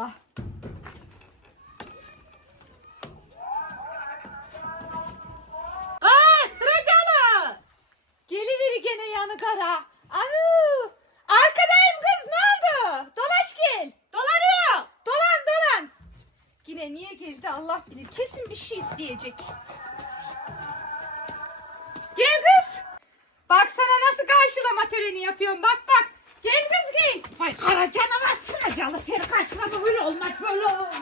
Allah. Aa sıracalı. Geliveri gene yanı kara. Anu! Arkadayım kız ne oldu? Dolaş gel. Dolanıyor. Dolan dolan. Yine niye geldi Allah bilir. Kesin bir şey isteyecek. Gel kız. Bak sana nasıl karşılama töreni yapıyorum. Bak bak. Gel kız gel. Vay kara canavar sıracalı seni karşılama öyle olmaz böyle olmaz.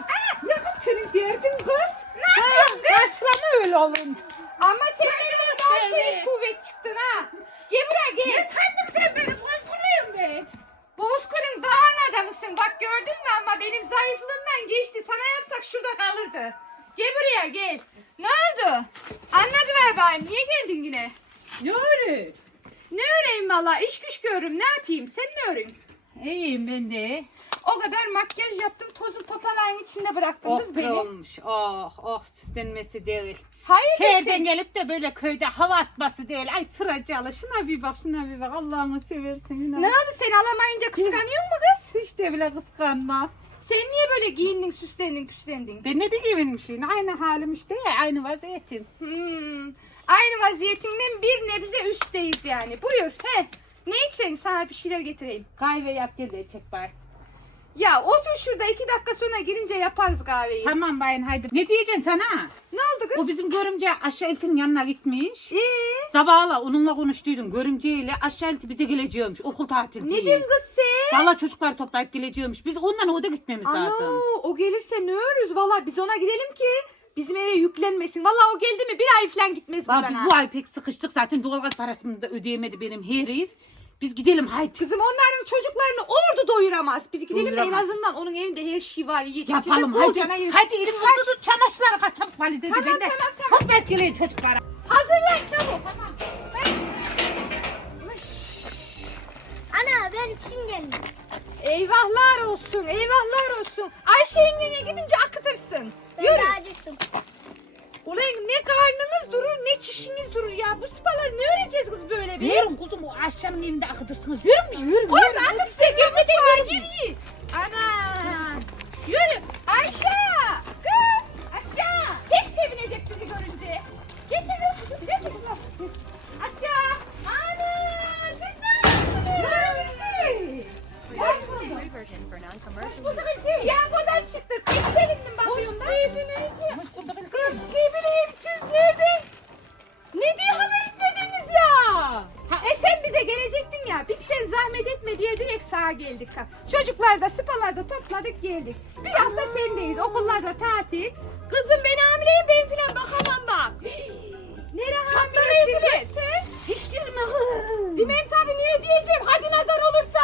Ne kız senin derdin kız? Ne yapıyorsun? Karşılama öyle olun. Ama sen benden daha çevik kuvvet çıktın ha. Gel buraya gel. Ne sandın sen beni bozkuluyum be. Bozkır'ın dağın adamısın. Bak gördün mü ama benim zayıflığımdan geçti. Sana yapsak şurada kalırdı. Gel buraya gel. Ne oldu? Anlatıver bayım. Niye geldin yine? Yürü. Ne öreyim valla? İş güç görürüm. Ne yapayım? Sen ne öreyim? İyiyim ben de. O kadar makyaj yaptım. Tozun topalağın içinde bıraktın kız beni. Olmuş. Oh oh süslenmesi değil. Hayır Şehirden desin. gelip de böyle köyde hava atması değil. Ay sıracalı şuna bir bak şuna bir bak Allah'ını seversin. Ne oldu sen alamayınca kıskanıyor mu kız? Hiç de bile kıskanma. Sen niye böyle giyindin, süslendin, küslendin? Ben ne de giyinmişim. Aynı halim işte ya. Aynı vaziyetim. Hmm. Aynı vaziyetinden bir nebze üstteyiz yani. Buyur. He. Ne içeceksin? Sana bir şeyler getireyim. Kahve yap gel de çek bari. Ya otur şurada iki dakika sonra girince yaparız kahveyi. Tamam bayan haydi. Ne diyeceksin sana? Ne oldu kız? O bizim görümce aşağı eltin yanına gitmiş. Ee, Sabahla onunla konuştuydum. Görümceyle aşağı elti bize geleceğimiş. Okul tatili ne değil. diyorsun kız sen? Valla çocuklar toplayıp geleceğimiş. Biz ondan o da gitmemiz Ana lazım. o gelirse ne örürüz valla biz ona gidelim ki bizim eve yüklenmesin. Valla o geldi mi bir ay falan gitmez Valla buradan biz ha. bu ay pek sıkıştık zaten. Doğalgaz parasını da ödeyemedi benim herif. Biz gidelim haydi. Kızım onların çocuklarını ordu doyuramaz. Biz gidelim de en Doyuramaz. azından onun evinde her şey var yiyecek. Yapalım içecek, haydi. bolcana yeriz. Hadi elim oldu tut çamaşırları kaç çabuk valizleri Tamam, ben de. tamam, tamam. Toplayıp geleyim çocuklara. Hazırlan çabuk. Tamam. Ana ben kim geldim? Eyvahlar olsun, eyvahlar olsun. Ayşe yengeye gidince akıtırsın. Ben Yürü. daha acıktım. Ulan ne karnınız durur ne çişiniz durur ya. Bu sıpalar ne öğreneceğiz kız böyle bir? Yürün kuzum o akşamın evinde akıtırsınız. Bir yürün. Orada yürün. akıt size girmedi var gir Ana. Yürü. Ayşe. Kız. Aşağı. Hiç sevinecek bizi görünce. Geçemiyorsun. Geç. Aşağı. Ana. Siz ne yapıyorsunuz? version for non-commercial Piyangodan çıktık. Hiç sevindim bakıyorum da. Kız diye direkt sağa geldik. ha. Çocuklar da spalarda topladık geldik. Bir hafta sendeyiz. Okullarda tatil. kızım ben hamileyim ben falan bakamam bak. Nere hamilesin kız? Hiç değil mi? Demem tabii niye diyeceğim. Hadi nazar olursa.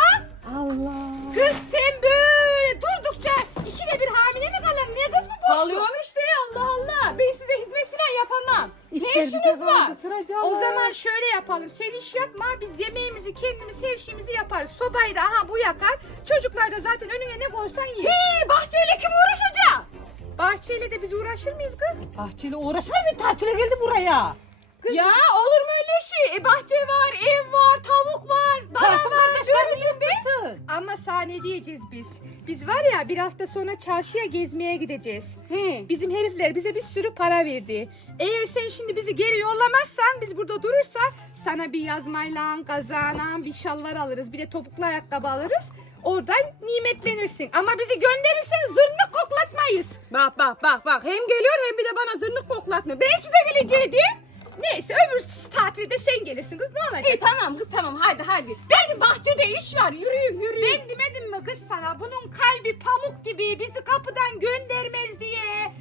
Allah. Kız sen böyle durdukça ikide bir hamile mi kalam? Niye kız bu boşluk? Kalıyorum işte Allah Allah. Ben size hizmet falan yapamam. İşler işiniz bize var? kaldı, sıracalı. O zaman şöyle yapalım. Sen iş yapma. Biz yemeğimizi kendimiz her şeyimizi yaparız. Sobayı da aha bu yakar. Çocuklar da zaten önüne ne koysan yer. Hii bahçeyle kim uğraşacak? Bahçeyle de biz uğraşır mıyız kız? Bahçeli uğraşma bir tatile geldi buraya. Ya olur mu öyle şey? E, bahçe var, ev var, tavuk var, dana Çarşı var. Görücüm be. yapmasın. Ama sahne diyeceğiz biz. Biz var ya bir hafta sonra çarşıya gezmeye gideceğiz. He. Bizim herifler bize bir sürü para verdi. Eğer sen şimdi bizi geri yollamazsan biz burada durursak sana bir yazmayla, kazağına bir şalvar alırız. Bir de topuklu ayakkabı alırız. Oradan nimetlenirsin. Ama bizi gönderirsen zırnık koklatmayız. Bak bak bak bak. Hem geliyor hem bir de bana zırnık koklatmıyor. Ben size geleceğim. Neyse öbür tatilde sen gelirsin kız ne olacak? İyi tamam kız tamam hadi hadi. Benim bahçede iş var. Yürüyün yürüyün. Ben demedim mi kız sana bunun kalbi pamuk gibi bizi kapıdan göndermez diye.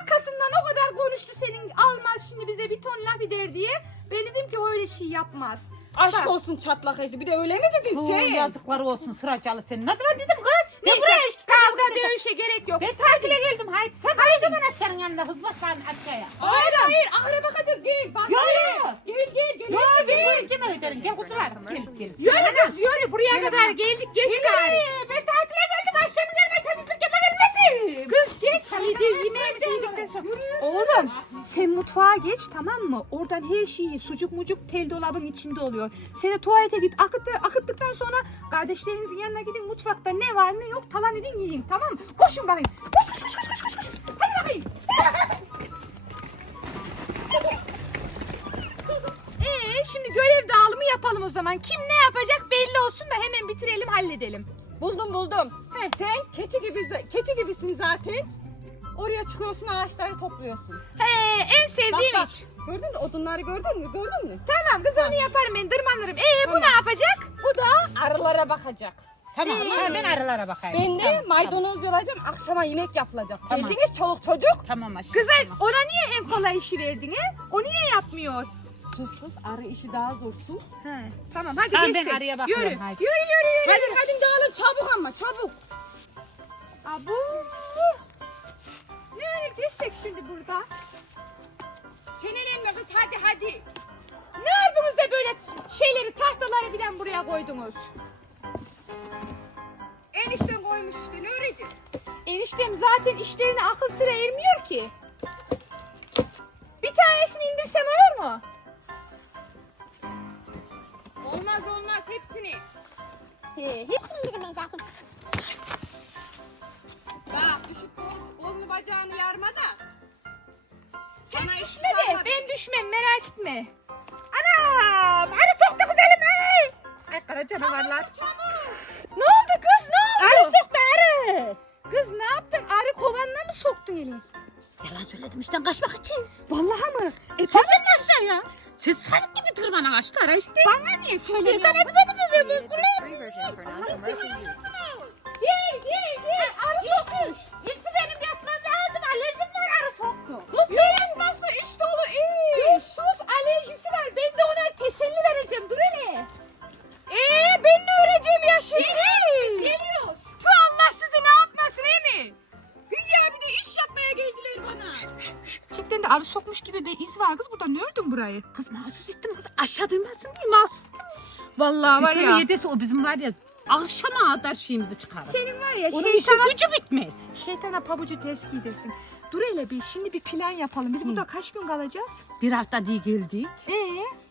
Arkasından o kadar konuştu senin almaz şimdi bize bir ton laf eder diye. Ben dedim ki öyle şey yapmaz. Aşk Bak. olsun çatlak eti. Bir de öyle mi dedin Oo, sen? yazıklar olsun sıracalı senin. Nasıl ben dedim kız? Ne Neyse buraya işte? kavga dövüşe gerek yok. Ben tatile geldim haydi. Sen o zaman aşağının yanında hız bak sen aşağıya. Hayır hayır ahıra bakacağız. Gel bahçeye. Yo, yo. Gel gel gel. Hadi ben gel. görümceme öderim. Gel kutular. Gel gel. Yürü kız yürü buraya kadar geldik geç gari. Ben tatile Kız geç yedi yemeğimizi yedikten sonra. Oğlum Sen mutfağa geç tamam mı? Oradan her şeyi sucuk mucuk tel dolabın içinde oluyor. Sen de tuvalete git akıttı, akıttıktan sonra kardeşlerinizin yanına gidin mutfakta ne var ne yok talan edin yiyin tamam mı? Koşun bakayım. Koş koş koş koş koş. koş. Hadi bakayım. Ee, şimdi görev dağılımı yapalım o zaman. Kim ne yapacak belli olsun da hemen bitirelim halledelim. Buldum buldum. Sen keçi gibi keçi gibisin zaten. Oraya çıkıyorsun ağaçları topluyorsun. He, en Bak sevdiğim bak. iş. Gördün mü odunları gördün mü? Gördün mü? Tamam kız onu yaparım ben dırmanırım. Ee bu Tamam. ne yapacak? Bu da arılara bakacak. Tamam ha, ben arılara bakayım. Ben de Tamam, maydanoz yolacağım. Akşama yemek yapılacak. Tamam. Geldiniz çoluk çocuk. Tamam aşkım. Kızlar ona niye en kolay işi verdin he? O niye yapmıyor? Sus sus arı işi daha zor sus. He, tamam hadi Tamam, geçsin. ben araya bakıyorum, Yürü, hadi. yürü yürü yürü. Hadi hadi dağılın çabuk ama çabuk. Abu. Ne öğreneceksek şimdi burada? Çenelenme kız hadi hadi. Ne ördünüz de böyle şeyleri tahtaları falan buraya koydunuz? Enişten koymuş işte ne öğretecek? Eniştem zaten işlerine akıl sıra ermiyor ki. Bir tanesini indirsem olur mu? Olmaz hepsini. He, hepsini indirim ben zaten. Bak düşüp kol- kolunu bacağını yarma da. Sen Sana iş düşme de çıkarma. ben düşmem merak etme. Anam! Arı soktu kız elime. Ay kara canavarlar. Çabuk. Ne oldu kız ne oldu? Arı soktu arı. Kız ne yaptın? Arı kovanına mı soktun elini? Yalan söyledim işten kaçmak için. Vallahi mı? E Sen aşağıya. Siz sarık gibi tırmanan ağaçlara işte. bana niye söylemiyorsun? Sen etmedin mi ben use. Gel gel gel. Arı sokmuş. Gitti benim yatmam lazım. Alerjim var arı soktu. Kız ne burayı? Kız mahsus ettim kız aşağı duymasın diye mahsus. Vallahi var ya. yedesi o bizim var ya akşama kadar şeyimizi çıkarır. Senin var ya Onun işi şeytana, gücü bitmez. şeytana pabucu ters giydirsin. Dur hele bir şimdi bir plan yapalım. Biz burada kaç gün kalacağız? Bir hafta diye geldik. Ee?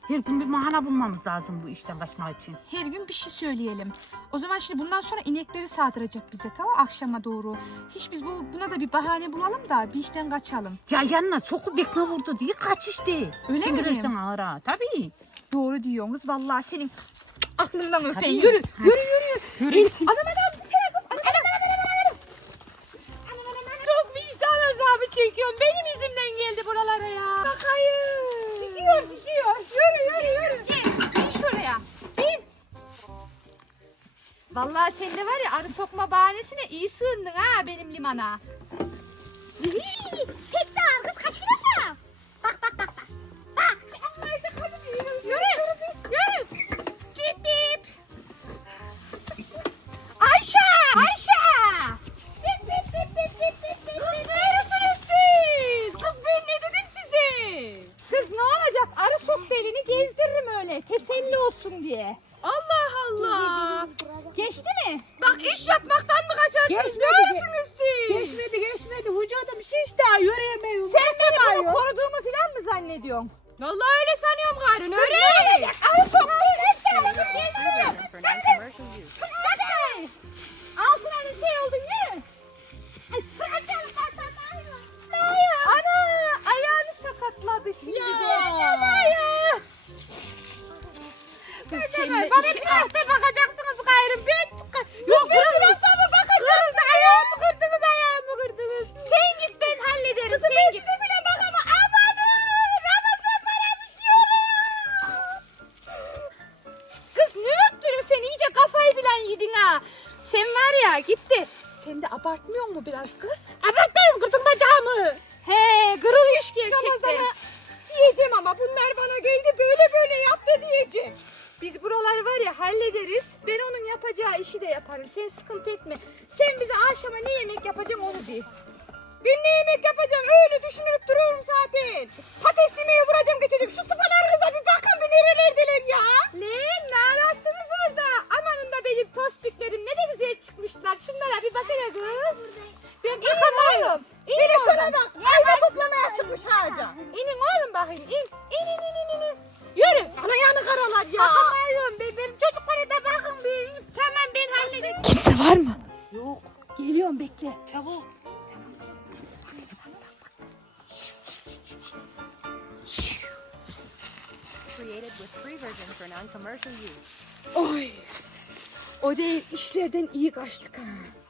Her gün bir mahana bulmamız lazım bu işten kaçmak için. Her gün bir şey söyleyelim. O zaman şimdi bundan sonra inekleri sağdıracak bize tamam akşama doğru. Hiç biz bu buna da bir bahane bulalım da bir işten kaçalım. Ya yanına soku dekme vurdu diye kaç işte. Öyle mi? girersen ağıra. Tabii. Doğru diyorsunuz vallahi senin aklından öpeyim. Yürü, yürü, yürü. Yürü. El- Anam anam bir sene kız. Anam. Anam anam anam. Çok vicdan azabı çekiyorum. Benim yüzümden geldi buralara ya. Bakayım. Şişiyor, şişiyor. Yürü, yürü, yürü. Gel, bin şuraya. Bin. Vallahi sen de var ya arı sokma bahanesine iyi sığındın ha benim limana. Tek Daha yürüyemiyorum. Sen beni bunu koruduğumu falan mı zannediyorsun? Vallahi öyle sanıyorum. Ne Ne öyle? olacak? Arı soktu. This is a free version for non-commercial use. Bakın. Altına bir şey oldu yürü. Ay bırakın Ana ayağını sakatladı şimdi Ya. de. Ya. Seninle Bana bir hafta bakacaksınız gayrı. Ben Yok bir hafta mı bakacağız? Kız ayağımı kırdınız ayağımı kırdınız. Sen git ben sen git. bile bakamam. Amanın. Ramazan şey oluyor. Kız ne öttürüm sen iyice kafayı bilen yedin ha. Sen var ya gitti. Sen de abartmıyor mu biraz kız? Abartmayın kırdın bacağımı. He kırılmış gerçekten. Ramazan'a diyeceğim ama bunlar bana geldi böyle böyle yaptı diyeceğim. Biz buraları var ya hallederiz. Ben onun yapacağı işi de yaparım. Sen sıkıntı etme. Sen bize akşama ne yemek yapacağım onu de. Ben ne yemek yapacağım? Öyle düşünüp duruyorum zaten. Patates yemeği vuracağım geçeceğim. Şu sıfalarınıza bir bakın bir nerelerdeler ya. Ne? Ne arasınız orada? Amanın da benim tospiklerim ne de güzel çıkmışlar. Şunlara bir bakana kız. Ben bakamıyorum. İnin Beni şuna bak. Ayva toplamaya çıkmış ağaca. İnin oğlum bakayım. İn. İn in in in. in. Yürü. Ana yanı karalar ya. Bakamıyorum. Ben, benim çocuklara da bakın. Bir. Tamam ben hallederim. Kimse var mı? Yok. Geliyorum bekle. Çabuk. Created with free version for non-commercial use. Oy. O değil işlerden iyi kaçtık ha.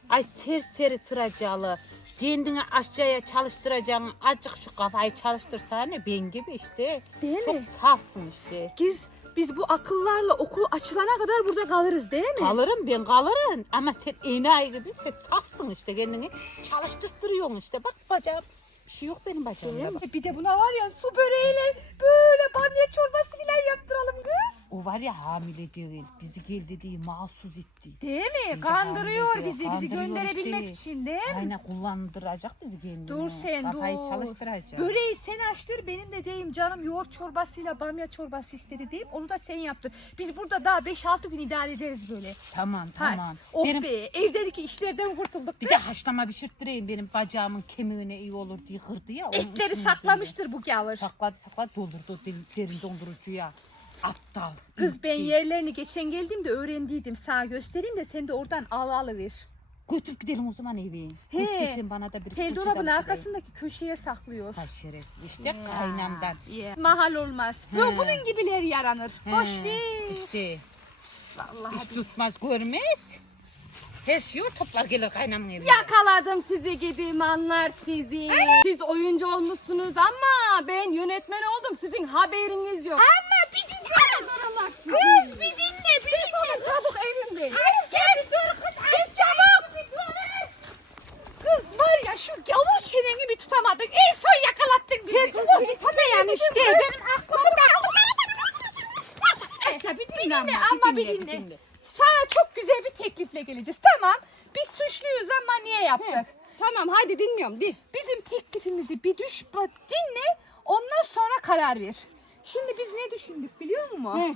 Ay serseri sıracalı. Kendini aşağıya çalıştıracaksın. Azıcık şu kafayı çalıştırsana ben gibi işte. Değil Çok mi? safsın işte. Biz, biz bu akıllarla okul açılana kadar burada kalırız değil mi? Kalırım ben kalırım ama sen enayi gibi sen safsın işte kendini çalıştırtıyorsun işte bak bacağım bir şey yok benim bacağımda bak. Bir de buna var ya su böreğiyle böyle bamya çorbası falan yaptıralım kız. O var ya hamile değil bizi gel dediği mahsus etti. Değil mi? Bence Kandırıyor hamile bizi, diyor, bizi kandırıyor gönderebilmek işte. için değil mi? Aynen kullandıracak bizi kendini. Dur sen Kafayı dur. çalıştıracak. Böreği sen açtır benim de deyim canım yoğurt çorbasıyla bamya çorbası istedi deyim onu da sen yaptır. Biz burada daha 5-6 gün idare ederiz böyle. Tamam Hadi. tamam. Oh benim be evdeki işlerden kurtulduk. bir de haşlama pişirttireyim benim bacağımın kemiğine iyi olur diye kırdı ya. onun Etleri için saklamıştır bu gavur. Sakladı sakladı doldurdu derin, derin dondurucuya. Aptal. Kız ben yerlerini geçen geldiğimde öğrendiydim. Sağ göstereyim de sen de oradan al alıver. Götür gidelim o zaman eve. He. Göstersin bana da bir Tel poşet dolabın arkasındaki köşeye saklıyor. Ha şerefsiz işte kaynamdan. Mahal olmaz. Bu, He. bunun gibileri yaranır. Boş He, ver. İşte Vallahi hiç tutmaz görmez. Her şeyi toplar gelir kaynamın evine. Yakaladım sizi gideyim anlar sizi. Siz oyuncu olmuşsunuz ama ben yönetmen oldum. Sizin haberiniz yok. Ama. Kız bir dinle bir dinle. Çabuk evimde. Gel dur kız. Gel çabuk. Kız var ya şu gavur çeneni bir tutamadık. En son yakalattın bizi. Sen gitsene işte. Benim aklımı da. Aşağı bir Bir dinle ama bir dinle. Sana çok güzel bir teklifle geleceğiz. Tamam. Biz suçluyuz ama niye yaptık? Tamam hadi dinliyorum. Di. Bizim teklifimizi bir düş bak dinle. Ondan sonra karar ver. Şimdi biz ne düşündük biliyor musun? He.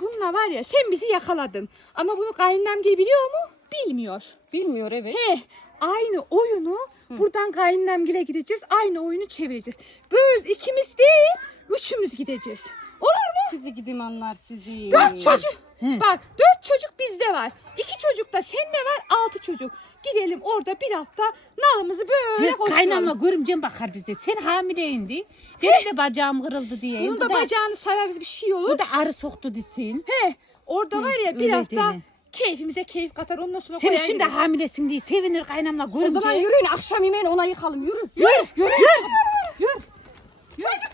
Bununla var ya sen bizi yakaladın. Ama bunu kayınnemgil biliyor mu? Bilmiyor. Bilmiyor evet. He, aynı oyunu buradan kayınnemgile gideceğiz. Aynı oyunu çevireceğiz. Biz ikimiz değil, üçümüz gideceğiz. Olur mu? Sizi gideyim anlar sizi. Dört çocuk. Bak dört çocuk bizde var. İki çocuk da sende var. Altı çocuk. Gidelim orada bir hafta nalımızı böyle koşturalım. Kaynama görümcem bakar bize. Sen hamileyindi. Benim de bacağım kırıldı diye. Bunun Bu da bacağını sararız bir şey olur. Bu da arı soktu desin. He, orada var ya bir öyle hafta deme. keyfimize keyif katar. Ondan sonra Sen koyar şimdi gideriz. hamilesin diye sevinir kaynamla görümce. O zaman yürüyün akşam yemeğini ona yıkalım. Yürü. Yürü, yürü, yürü. Yürü. Çocuklar